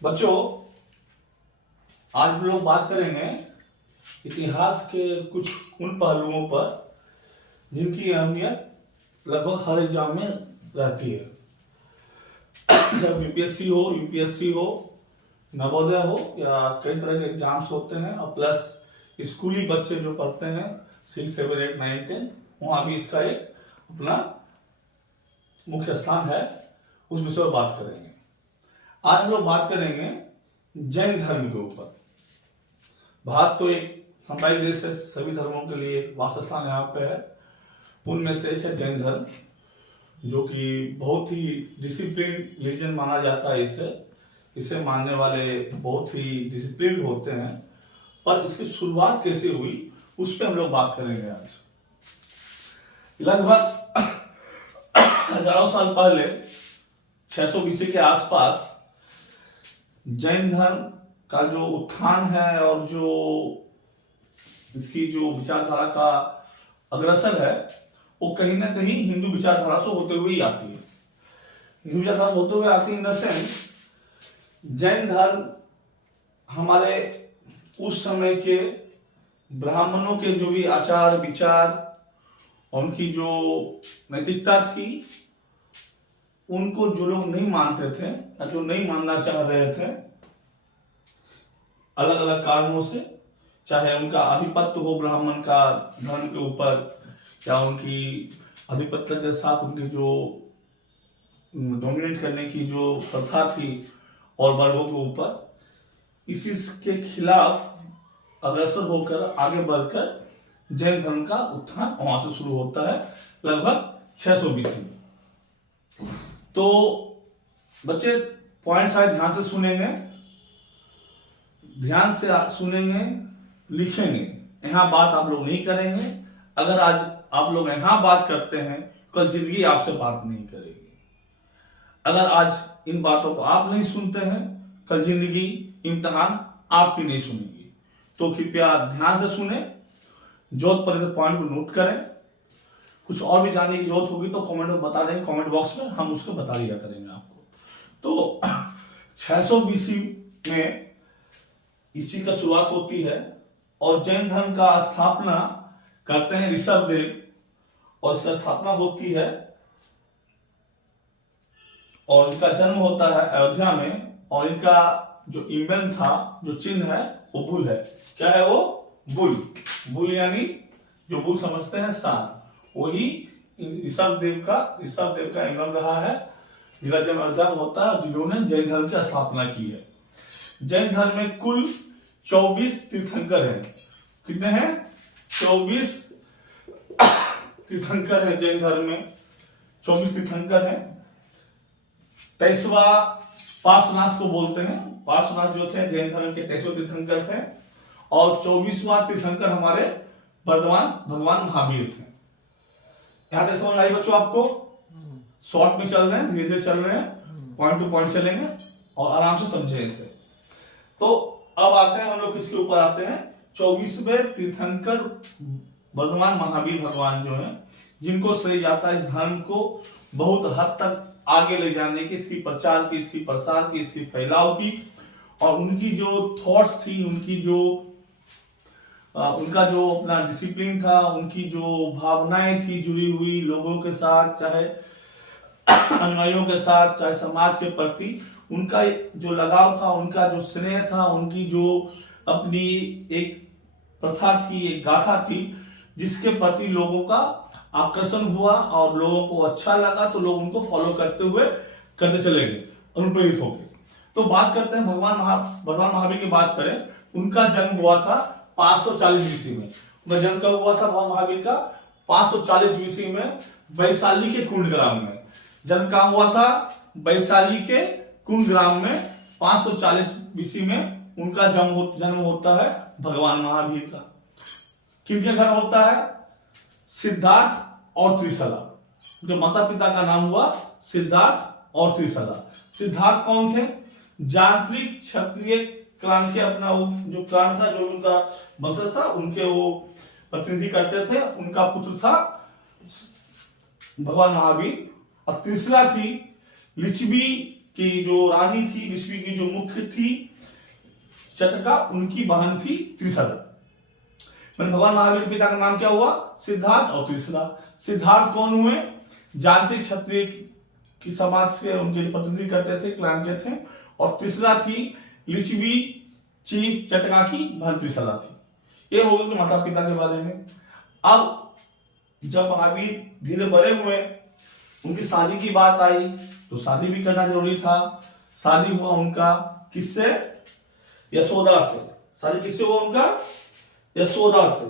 बच्चों, आज हम लोग बात करेंगे इतिहास के कुछ उन पहलुओं पर जिनकी अहमियत लगभग हर एग्जाम में रहती है। जब यूपीएससी हो, यूपीएससी हो, नवोदय हो या कई तरह के एग्जाम्स होते हैं, और प्लस स्कूली बच्चे जो पढ़ते हैं 6, 7, 8, 9, 10, वहां भी इसका एक अपना मुख्य स्थान है। उस विषय पर बात करेंगे। आज हम लोग बात करेंगे जैन धर्म के ऊपर। भारत तो एक साम्राज्य देश है, सभी धर्मों के लिए वासस्थान यहाँ पे है। उनमें से एक है जैन धर्म, जो कि बहुत ही डिसिप्लिन रिलीजन माना जाता है। इसे मानने वाले बहुत ही डिसिप्लिन होते हैं। पर इसकी शुरुआत कैसे हुई उस पर हम लोग बात करेंगे आज। लगभग हजारों साल पहले 600 BC के आसपास जैन धर्म का जो उत्थान है और जो इसकी जो विचारधारा का अग्रसर है, वो कहीं ना कहीं हिंदू विचारधारा से होते हुए ही आती है। हिंदू विचारधारा से होते हुए आती है इन द सेंस, जैन धर्म हमारे उस समय के ब्राह्मणों के जो भी आचार विचार और उनकी जो नैतिकता थी, उनको जो लोग नहीं मानते थे या जो नहीं मानना चाह रहे थे अलग अलग कारणों से, चाहे उनका आधिपत्य हो ब्राह्मण का धर्म के ऊपर, या उनकी आधिपत्य के साथ उनकी जो डोमिनेट करने की जो प्रथा थी और वर्गों के ऊपर, इसी के खिलाफ अग्रसर होकर आगे बढ़कर जैन धर्म का उत्थान वहां से शुरू होता है, लगभग 600 BC में। तो बच्चे पॉइंट शायद ध्यान से सुनेंगे, लिखेंगे। यहाँ बात आप लोग नहीं करेंगे। अगर आज आप लोग यहाँ बात करते हैं, कल जिंदगी आपसे बात नहीं करेगी। अगर आज इन बातों को आप नहीं सुनते हैं, कल जिंदगी इम्तिहान आपकी नहीं सुनेगी। तो कृपया ध्यान से सुने, जरूरत पड़े तो पॉइंट को नोट करें। कुछ और भी जानने की जरूरत होगी तो कमेंट में बता देंगे, कमेंट बॉक्स में हम उसको बता दिया करेंगे आपको। तो 600 BC में इस चीज का शुरुआत होती है और जैन धर्म का स्थापना करते हैं ऋषभदेव, और इसका स्थापना होती है और इनका जन्म होता है अयोध्या में। और इनका जो इम्बेन था, जो चिन्ह है, वो बुल है। क्या है वो? बुल यानी जो बुल समझते हैं सांप, वही ऋषभदेव का एम्बलम रहा है, जिसका जन्म अयोध्या में होता है, जिन्होंने जैन धर्म की स्थापना की है। जैन धर्म में कुल 24 तीर्थंकर हैं। कितने हैं? 24 तीर्थंकर हैं जैन धर्म में। 24 तीर्थंकर हैं। 23वां पार्श्वनाथ को बोलते हैं। पार्श्वनाथ जो थे जैन धर्म के 23वें तीर्थंकर थे। और 24वां तीर्थंकर हमारे वर्धमान भगवान महावीर थे। यहां तक समझ आई बच्चों आपको? शॉर्ट में चल रहे हैं, धीरे धीरे चल रहे हैं, पॉइंट टू पॉइंट चलेंगे और आराम से समझे इसे। तो अब आते हैं हम लोग किसके ऊपर आते हैं? 24वें तीर्थंकर वर्धमान महावीर भगवान जो हैं, जिनको श्रेय जाता है इस धर्म को बहुत हद तक आगे ले जाने की, इसकी प्रचार की, इसकी प्रसार की, इसकी फैलाव की। और उनकी जो थॉट्स थी, उनका जो अपना डिसिप्लिन था, उनकी जो भावनाएं थी जुड़ी हुई लोगों के साथ, चाहे अनुयायियों के साथ, चाहे समाज के प्रति, उनका जो लगाव था, उनका जो स्नेह था, उनकी जो अपनी एक प्रथा थी, एक गाथा थी, जिसके प्रति लोगों का आकर्षण हुआ और लोगों को अच्छा लगा, तो लोग उनको फॉलो करते चले गए, अनुप्रेरित होकर। तो बात करते हैं भगवान महावीर की बात करें। उनका जन्म हुआ था 540 BC में। उनका जन्म कब हुआ था भगवान महावीर का? 540 BC में, वैशाली के कुंडग्राम में। जन्म कहां हुआ था? वैशाली के कुंडग्राम में। 540 BC में उनका जन्म होता है भगवान महावीर का। किनके घर होता है? सिद्धार्थ और त्रिशला। उनके माता पिता का नाम हुआ सिद्धार्थ और त्रिशला। सिद्धार्थ कौन थे? यांत्रिक क्षत्रिय क्लान के, अपना जो क्लान था, जो उनका वंशज था, उनके वो प्रतिनिधि करते थे। उनका पुत्र था भगवान महावीर। और तीसरा थी लिच्छवी की जो रानी थी, ऋषि की जो मुख्य थी चटका, उनकी बहन थी त्रिशला। भगवान महावीर के पिता का नाम क्या हुआ? सिद्धार्थ और त्रिशला। सिद्धार्थ कौन हुए? जानते क्षत्रिय की समाज से उनके प्रतिनिधि करते थे, क्लान के थे। और त्रिशला थी लिच्छवी चीफ चटका की बहन त्रिशला थी। ये हो गया माता पिता के बारे में। अब जब महावीर धीरे बड़े हुए, उनकी शादी की बात आई तो शादी भी करना जरूरी था। शादी हुआ उनका किससे? यशोदा से। शादी किससे हुआ उनका? यशोदा से।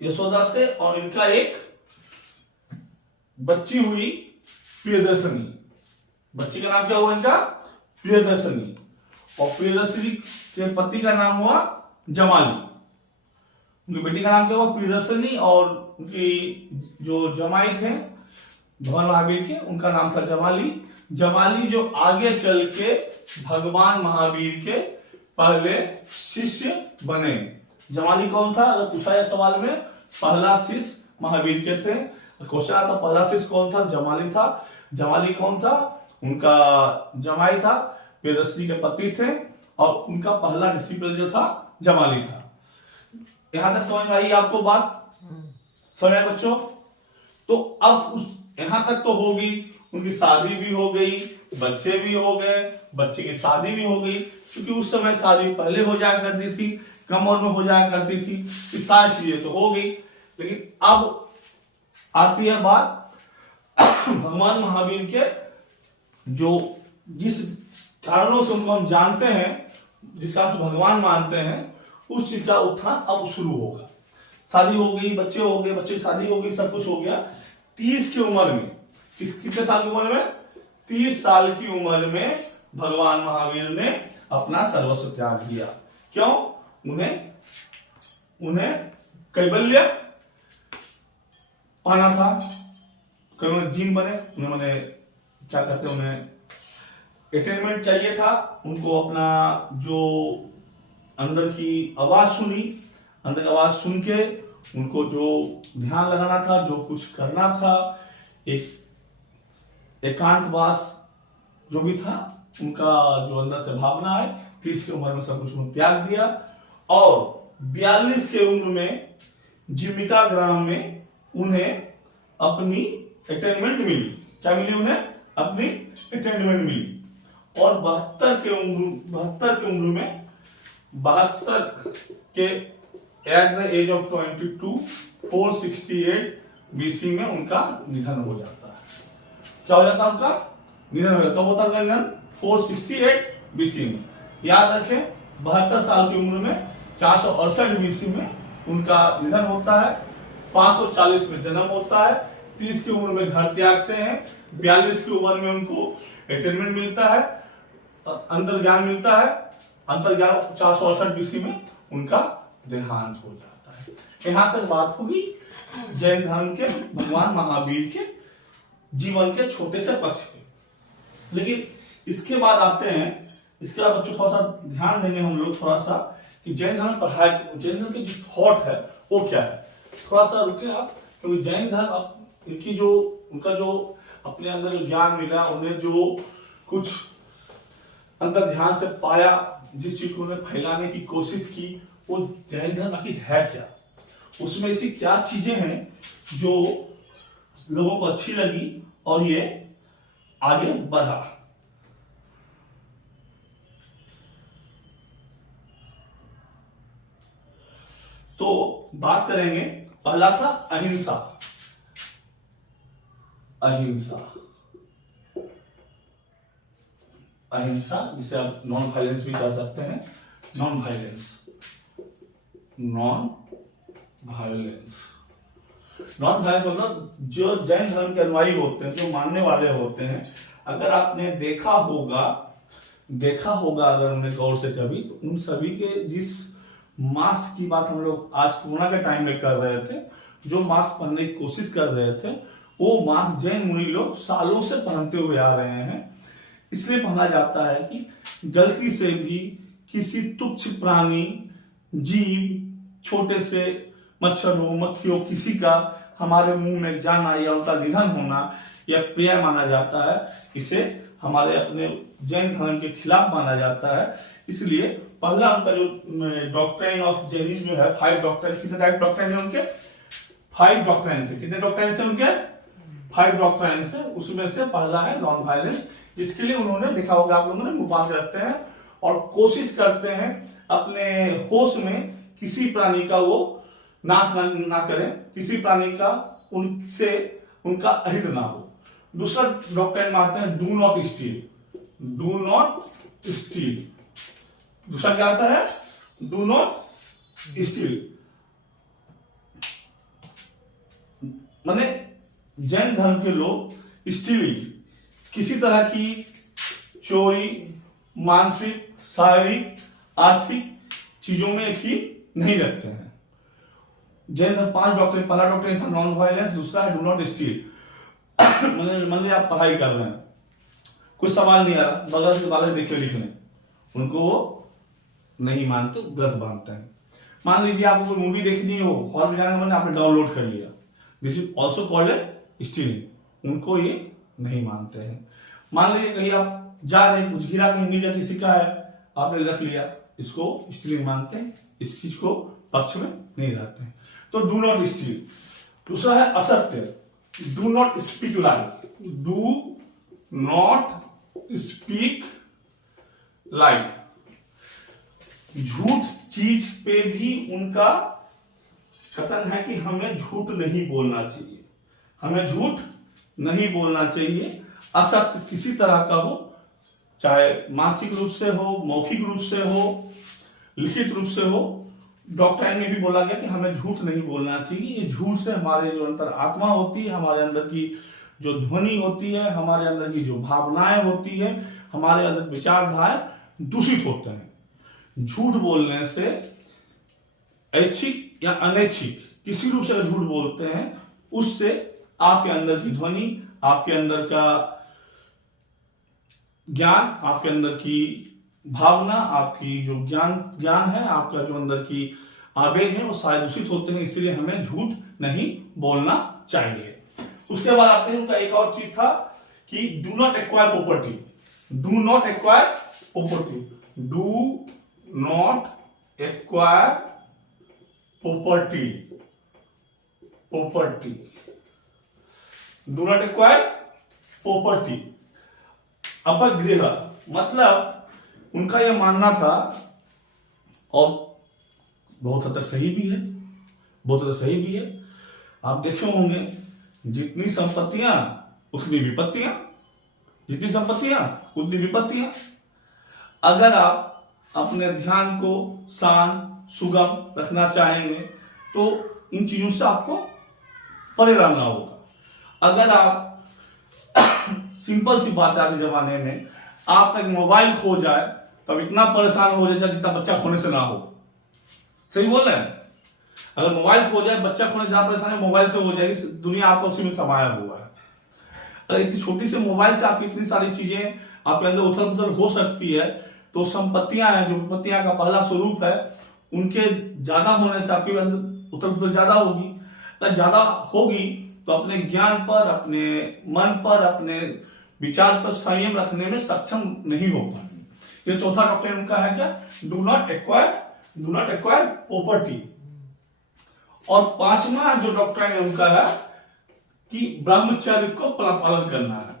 यशोदा से। और इनका एक बच्ची हुई प्रियदर्शनी। बच्ची का नाम क्या हुआ इनका? प्रियदर्शनी। और प्रियदर्शनी के पति का नाम हुआ जमाली। उनकी बेटी का नाम क्या हुआ? प्रियदर्शनी। और उनकी जो जमाई थे भगवान महावीर के, उनका नाम था जमाली। जमाली जो आगे चल के भगवान महावीर के पहले शिष्य बने। जमाली कौन था? अगर पूछा जाए सवाल में, पहला शिष्य महावीर के थे। क्वेश्चन आता पहला शिष्य कौन था? जमाली था। जमाली कौन था? उनका जमाई था, प्रियदर्शनी के पति थे। और उनका पहला डिसिपल जो था जमाली था। यहां तक समझ में आई आपको बात? समझ आए बच्चों? तो अब यहां तक तो होगी, उनकी शादी भी हो गई, बच्चे भी हो गए, बच्चे की शादी भी हो गई। क्योंकि उस समय शादी पहले हो जाया करती थी, कम उम्र में हो जाया करती थी। ये सारी चीजें तो हो गई। लेकिन अब आती है बात भगवान महावीर के, जो जिस कारणों से उनको हम जानते हैं, जिसका हम भगवान मानते हैं, उस चीज का उत्थान अब शुरू होगा। शादी हो गई, बच्चे हो गए, बच्चे की शादी हो गई, सब कुछ हो गया। 30 की उम्र में, कितने साल की उम्र में? 30 साल की उम्र में भगवान महावीर ने अपना सर्वस्व त्याग दिया। क्यों? उन्हें कैबल्य पाना था। कई जीन बने, उन्होंने क्या कहते हैं, उन्हें एटेनमेंट चाहिए था। उनको अपना जो अंदर की आवाज सुनी, अंदर की आवाज सुन के उनको जो ध्यान लगाना था, जो कुछ करना था, एक एकांतवास जो भी था, उनका जो अंदर से भावना है, 30 की उम्र में सब कुछ उन्होंने त्याग दिया। और 42 के उम्र में जिमिका ग्राम में उन्हें अपनी अटेनमेंट मिली। क्या मिली उन्हें? अपनी अटेनमेंट मिली। और 72 के उम्र में 72 के at the age of 22 468 BC में उनका निधन हो जाता है। क्या हो जाता है? उनका निधन हो जाता है। कब होता है निधन? 468 BC में। याद रखें, 72 साल की उम्र में 468 BC में उनका निधन होता है। 540 में जन्म होता है। 30 की उम्र में घर त्यागते हैं। 42 की उम्र में उनको अटेनमेंट मिलता है, अंतर ज्ञान मिलता है। अंतर ज्ञान 468 BC में उनका देहांत हो जाता है। यहां तक बात होगी जैन धर्म के भगवान महावीर के जीवन के छोटे से पक्ष के। लेकिन इसके बाद आते हैं, इसके बाद बच्चों थोड़ा सा ध्यान देंगे हम लोग थोड़ा सा कि जैन धर्म पढ़ाई, जैन धर्म की जो थॉट है वो क्या है। थोड़ा सा रुके आप, क्योंकि जैन धर्म इनकी जो उनका जो अपने अंदर जो ज्ञान मिला, उन्हें जो कुछ अंदर ध्यान से पाया, जिस चीज को उन्हें फैलाने की कोशिश की, वो जैन धर्म आखिर है क्या, उसमें ऐसी क्या चीजें हैं जो लोगों को अच्छी लगी और ये आगे बढ़ा। तो बात करेंगे, पहला था अहिंसा। अहिंसा, अहिंसा जिसे आप नॉन वायलेंस भी कह सकते हैं। Non violence, non violence, non violence मतलब जो जैन धर्म के अनुयायी होते हैं, जो मानने वाले होते हैं, अगर आपने देखा होगा अगर उन्हें गौर से कभी, तो उन सभी के जिस मास्क की बात हम लोग आज कोरोना के टाइम में कर रहे थे, जो मास्क पहनने की कोशिश कर रहे थे, वो मास्क जैन मुनि लोग सालों से पहनते हुए आ रहे हैं। इसलिए पहना जाता है कि गलती से भी किसी तुच्छ प्राणी, जीव, छोटे से मच्छर हो, मक्खी हो, किसी का हमारे मुंह में जाना या उनका निधन होना, या प्रिय माना जाता है, इसे हमारे अपने जैन धर्म के खिलाफ माना जाता है। इसलिए पहला उनका जो डॉक्ट्राइन ऑफ जैनिज्म है, 5 डॉक्ट्राइन, कितने टाइप डॉक्ट्राइन है उनके? 5 डॉक्ट्राइन से। कितने डॉक्ट्राइन है उनके? 5 डॉक्ट्राइन है। उसमें से पहला है नॉन वायलेंस, जिसके लिए उन्होंने देखा होगा आप लोगों ने, उपाय करते हैं और कोशिश करते हैं अपने होश में किसी प्राणी का वो नाश ना करें, किसी प्राणी का उनसे उनका अहित ना हो। दूसरा डॉक्ट्राइन मानते हैं do not steel, do not steel. दूसरा क्या आता है? Do not steel. माने जैन धर्म के लोग स्टीलिंग, किसी तरह की चोरी, मानसिक, शारीरिक, आर्थिक चीजों में यकीन नहीं रखते हैं। जैन धर्म 5 डॉक्ट्रिन, पहला डॉक्ट्रिन था नॉन वायलेंस, दूसरा है डू नॉट स्टील। मान लीजिए आप पढ़ाई कर रहे हैं, कुछ सवाल नहीं आ रहा, बगल से वाले देख के लिख लें, उनको वो नहीं मानते, गलत मानते हैं। मान लीजिए आपको कोई मूवी देखनी हो, हॉल में जाने के बाद आपने डाउनलोड कर लिया, this is also called a stealing, उनको ये नहीं मानते हैं। मान लीजिए कहीं आप जा रहे हैं, कुछ गिरा कहीं मिल जाए, किसी का है, आपने रख लिया, इसको स्टीलिंग मानते हैं, इस चीज को पक्ष में नहीं रहते हैं। तो डू नॉट स्टील। दूसरा है असत्य, do not speak lie, do not speak lie. झूठ चीज पे भी उनका कथन है कि हमें झूठ नहीं बोलना चाहिए, हमें झूठ नहीं बोलना चाहिए। असत्य किसी तरह का हो, चाहे मानसिक रूप से हो, मौखिक रूप से हो, लिखित रूप से हो, डॉक्ट्राइन में भी बोला गया कि हमें झूठ नहीं बोलना चाहिए। ये झूठ से हमारे जो अंतर आत्मा होती है, हमारे अंदर की जो ध्वनि होती है, हमारे अंदर की जो भावनाएं होती है, हमारे अंदर विचारधाराएं दूषित होते हैं। झूठ बोलने से ऐच्छिक या अनैच्छिक किसी रूप से झूठ बोलते हैं, उससे आपके अंदर की ध्वनि, आपके अंदर का ज्ञान, आपके अंदर की भावना, आपकी जो ज्ञान है, आपका जो अंदर की आवेग है, वो सारे दूषित होते हैं। इसलिए हमें झूठ नहीं बोलना चाहिए। उसके बाद आते हैं उनका एक और चीज था कि do not acquire property, do not acquire property, do not acquire property, property, do not acquire property. अपगृह मतलब उनका यह मानना था, और बहुत हद तक सही भी है, बहुत हद तक सही भी है। आप देखे होंगे जितनी संपत्तियां उतनी विपत्तियां, जितनी संपत्तियां उतनी विपत्तियां। अगर आप अपने ध्यान को शांत सुगम रखना चाहेंगे तो इन चीजों से आपको परे रहना होगा। अगर आप सिंपल सी बात है, आज के जमाने में आपका मोबाइल खो जाए तो इतना परेशान हो जाए जितना बच्चा खोने से ना हो। सही बोल रहे हैं? अगर मोबाइल खो जाए, बच्चा खोने से ज्यादा परेशानी मोबाइल से हो जाएगी, दुनिया आपका उसी में समाया हुआ है। अगर इतनी छोटी सी मोबाइल से आपकी इतनी सारी चीजें आपके अंदर उथल पुथल हो सकती है, तो संपत्तियां हैं, जो विपत्तियां का पहला स्वरूप है, उनके ज्यादा होने से आपके अंदर उथल पुथल ज्यादा होगी। अगर ज्यादा होगी तो अपने ज्ञान पर, अपने मन पर, अपने विचार पर संयम रखने में सक्षम नहीं हो पाएंगे। ये चौथा डॉक्ट्रिन उनका है क्या? Do not acquire property. और पांचवा जो डॉक्ट्रिन है उनका है कि ब्रह्मचर्य को पालन करना है,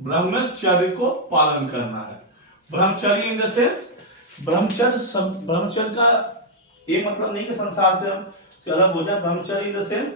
ब्रह्मचर्य को पालन करना है। ब्रह्मचर्य इन द सेंस, ब्रह्मचर्य का ये मतलब नहीं कि संसार से अलग हो जाए। ब्रह्मचर्य इन द सेंस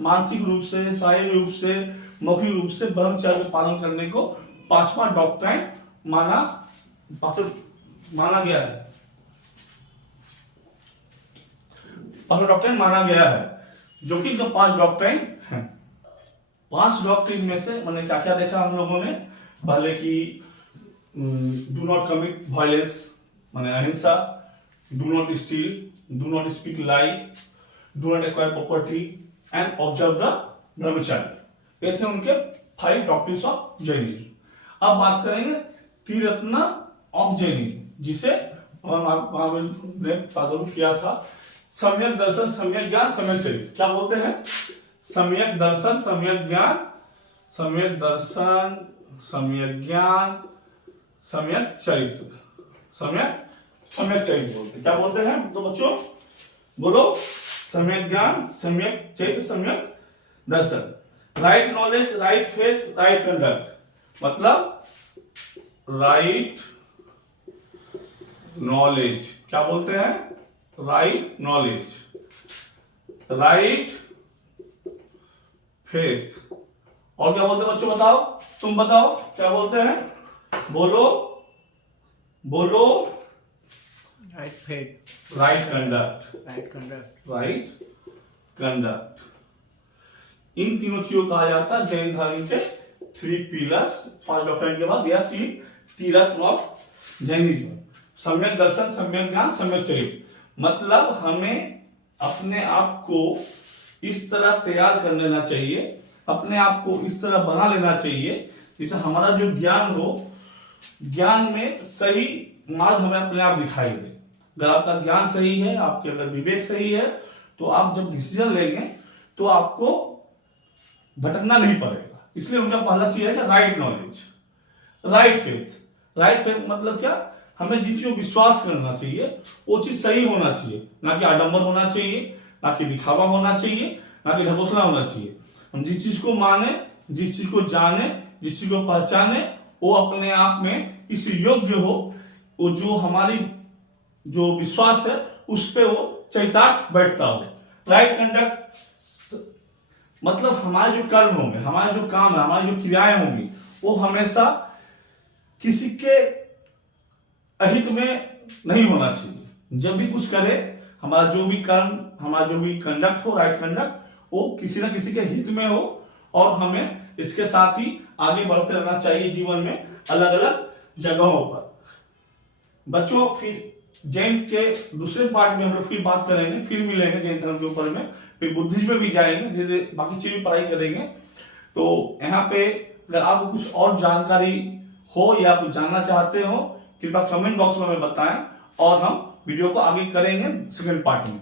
मानसिक रूप से, शारीरिक रूप से, मौखिक रूप से ब्रह्मचर्य का पालन करने को पांचवा डॉक्ट्रिन माना गया है, पांचवा डॉक्ट्रिन माना गया है, जो कि 5 डॉक्ट्रिन हैं। 5 डॉक्ट्रिन में से मैंने क्या क्या देखा हम लोगों ने? पहले कि डू नॉट कमिट वायलेंस माने अहिंसा, do not steel, do not speak lie, do not acquire property and observe the ब्रह्मचर्य। ये थे उनके 5 डॉक्ट्रिन्स ऑफ जैनिज्म। अब बात करेंगे त्रिरत्न ऑफ जैनिज्म, जिसे ने प्रादुर्भाव किया था। सम्यक दर्शन, सम्यक ज्ञान, सम्यक चरित्र। क्या बोलते हैं? सम्यक दर्शन, सम्यक ज्ञान, सम्यक दर्शन, सम्यक ज्ञान, सम्यक चरित्र। सम्यक चरित्र बोलते, क्या बोलते हैं तो बच्चों बोलो? सम्यक ज्ञान, सम्यक चरित्र, सम्यक दर्शन। Right knowledge, right faith, right conduct. मतलब राइट नॉलेज, क्या बोलते हैं? राइट नॉलेज, राइट फेथ, और क्या बोलते हैं बच्चों? बताओ, तुम बताओ क्या बोलते हैं? बोलो बोलो। Right faith, right conduct, right conduct, right conduct. इन तीनों चीजों को कहा जाता है जैन धर्म के 3 पिलर्स। 5 डॉक्ट्रिन के बाद यह 3 तीर्थ ऑफ जैनिज्म। सम्यक दर्शन, सम्यक ज्ञान, सम्यक चरित्र। मतलब हमें अपने आप को इस तरह तैयार कर लेना चाहिए, अपने आप को इस तरह बना लेना चाहिए जिससे हमारा जो ज्ञान हो, ज्ञान में सही मार्ग हमें अपने आप दिखाई दे। अगर आपका ज्ञान सही है, आपके अगर विवेक सही है, तो आप जब डिसीजन लेंगे तो आपको भटकना नहीं पड़ेगा। इसलिए उनका पहला चीज है कि right knowledge, right faith. Right faith मतलब क्या? हमें जिन चीजों विश्वास करना चाहिए वो चीज सही होना चाहिए, ना कि आडंबर होना चाहिए, ना कि दिखावा होना चाहिए, ना कि ढकोसला होना चाहिए। हम जिस चीज को माने, जिस चीज को जाने, जिस चीज को पहचाने, वो अपने आप में इस योग्य हो, वो जो हमारी जो विश्वास है उस पे वो चरितार्थ बैठता हो। राइट कंडक्ट मतलब हमारे जो कर्म होंगे, हमारे जो काम है, हमारी जो क्रियाएं होंगी, वो हमेशा किसी के अहित में नहीं होना चाहिए। जब भी कुछ करे, हमारा जो भी कर्म, हमारा जो भी कंडक्ट हो, राइट कंडक्ट, वो किसी ना किसी के हित में हो, और हमें इसके साथ ही आगे बढ़ते रहना चाहिए जीवन में अलग अलग जगहों पर। बच्चों, फिर जैन के दूसरे पार्ट में हम लोग फिर बात करेंगे, फिर मिलेंगे जैन धर्म के ऊपर में, फिर बुद्धिज्म में भी जाएंगे, धीरे धीरे बाकी चीज भी पढ़ाई करेंगे। तो यहाँ पे अगर आपको कुछ और जानकारी हो या कुछ जानना चाहते हो, कृपया कमेंट बॉक्स में हमें बताएं, और हम वीडियो को आगे करेंगे सेकंड पार्ट में।